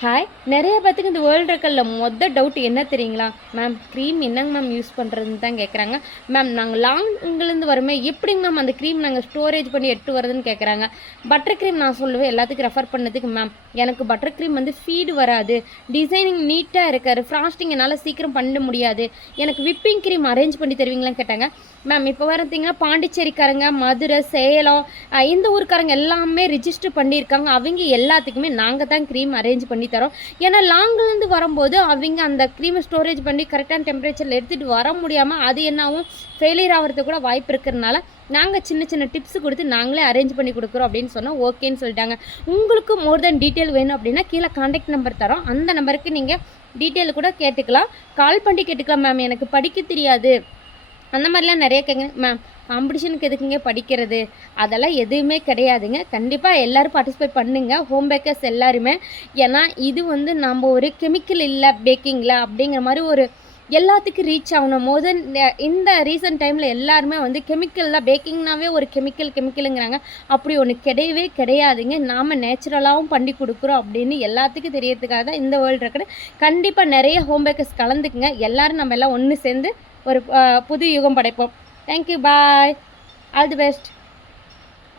Hi நிறைய பேத்துக்கு இந்த வேர்ல்டு ரெக்கல்ல மொத்த டவுட் என்ன தெரியுங்களா? மேம் க்ரீம் என்னங்க மேம் யூஸ் பண்ணுறதுன்னு தான் கேட்குறாங்க மேம் நாங்கள் லாங்லேருந்து வருமே எப்படிங்க மேம் அந்த க்ரீம் நாங்கள் ஸ்டோரேஜ் பண்ணி எட்டு வருதுன்னு கேட்குறாங்க பட்டர் க்ரீம் நான் சொல்லுவேன் எல்லாத்துக்கும் ரெஃபர் பண்ணதுக்கு மேம் எனக்கு பட்டர் க்ரீம் வந்து ஃபீடு வராது. டிசைனிங் நீட்டாக இருக்காரு ஃப்ராஸ்டிங் என்னால் சீக்கிரம் பண்ண முடியாது. எனக்கு விப்பிங் க்ரீம் அரேஞ்ச் பண்ணி தருவீங்களான்னு கேட்டாங்க. மேம் இப்போ பார்த்தீங்கன்னா பாண்டிச்சேரிக்காரங்க மதுரை சேலம் இந்த ஊருக்காரங்க எல்லாமே ரிஜிஸ்டர் பண்ணியிருக்காங்க. அவங்க எல்லாத்துக்குமே நாங்கள் தான் க்ரீம் அரேஞ்ச் பண்ணி தரோம் ஏன்னா லாங்கிலேருந்து வரும்போது அவங்க அந்த க்ரீமை ஸ்டோரேஜ் பண்ணி கரெக்டான டெம்பரேச்சரில் எடுத்துகிட்டு வர முடியாமல் அது என்னாகும் ஃபெயிலியர் ஆகிறது கூட வாய்ப்பு இருக்கிறதுனால நாங்கள் சின்ன சின்ன டிப்ஸ் கொடுத்து நாங்களே அரேஞ்ச் பண்ணி கொடுக்குறோம் அப்படின்னு சொன்னால் ஓகேன்னு சொல்லிட்டாங்க. உங்களுக்கு மோர் தென் டீட்டெயில் வேணும் அப்படின்னா கீழே காண்டாக்ட் நம்பர் தரோம். அந்த நம்பருக்கு நீங்கள் டீட்டெயில் கூட கேட்டுக்கலாம். கால் பண்ணி கேட்டுக்கலாம் மேம் எனக்கு படிக்க தெரியாது. அந்த மாதிரிலாம் நிறைய கேங்க மேம் காம்படிஷனுக்கு எதுக்குங்க படிக்கிறது? அதெல்லாம் எதுவுமே கிடையாதுங்க. கண்டிப்பாக எல்லோரும் பார்ட்டிசிபேட் பண்ணுங்க. ஹோம் பேக்கர்ஸ் எல்லாருமே. ஏன்னா இது வந்து நம்ம ஒரு கெமிக்கல் இல்லை பேக்கிங்கில் அப்படிங்கிற மாதிரி ஒரு எல்லாத்துக்கும் ரீச் ஆகணும். போது இந்த ரீசன்ட் டைமில் எல்லாருமே வந்து கெமிக்கல் தான். பேக்கிங்னாவே ஒரு கெமிக்கல் கெமிக்கலுங்கிறாங்க அப்படி ஒன்று கிடையவே கிடையாதுங்க. நாம் நேச்சுரலாகவும் பண்ணி கொடுக்குறோம் அப்படின்னு எல்லாத்துக்கும் தெரியறதுக்காக தான் இந்த வேர்ல்டு ரெக்கார்டு கண்டிப்பாக நிறைய ஹோம் பேக்கர்ஸ் கலந்துக்குங்க. எல்லாரும் நம்ம எல்லாம் ஒன்று சேர்ந்து ஒரு புது யுகம் படைப்போம். Thank you bye all the best